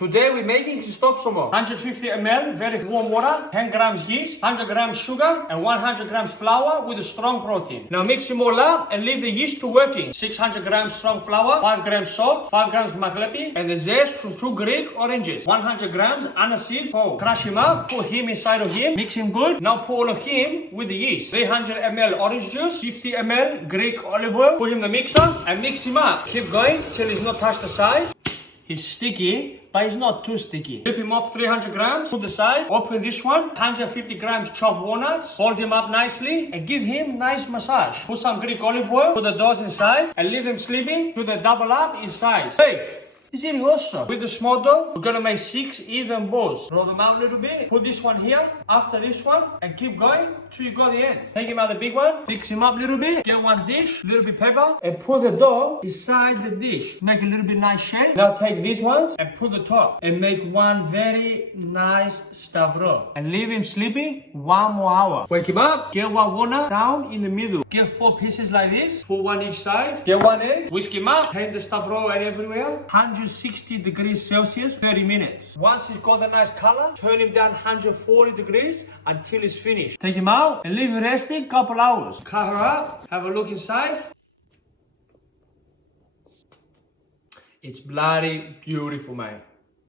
Today we're making Christopsomo. 150 ml very warm water, 10 grams yeast, 100 grams sugar, and 100 grams flour with a strong protein. Now mix them all up and leave the yeast to working. 600 grams strong flour, 5 grams salt, 5 grams maglepi, and the zest from 2 Greek oranges. 100 grams aniseed whole. Crush him up, put him inside of him, mix him good. Now pour all of him with the yeast. 300 ml orange juice, 50 ml Greek olive oil. Put him in the mixer and mix him up. Keep going till he's not touched the side. He's sticky, but it's not too sticky. Rip him off 300 grams, put the side, open this one, 150 grams chopped walnuts, fold him up nicely, and give him nice massage. Put some Greek olive oil, put the doors inside, and leave him sleeping to the double up in size. Hey! He's eating also. With the small dough, we're gonna make 6 even balls. Roll them out a little bit, put this one here, after this one, and keep going till you go to the end. Take him out the big one, fix him up a little bit, get one dish, little bit pepper, and put the dough inside the dish. Make a little bit nice shape. Now take these ones and put the top, and make one very nice stavro. And leave him sleeping 1 more hour. Wake him up, get one walnut down in the middle. Get 4 pieces like this, put one each side, get one egg, whisk him up, paint the stavro and everywhere. 160 degrees Celsius, 30 minutes. Once he's got a nice color, turn him down 140 degrees until it's finished. Take him out and leave him resting couple hours. Cover up, have a look inside. It's bloody beautiful, mate.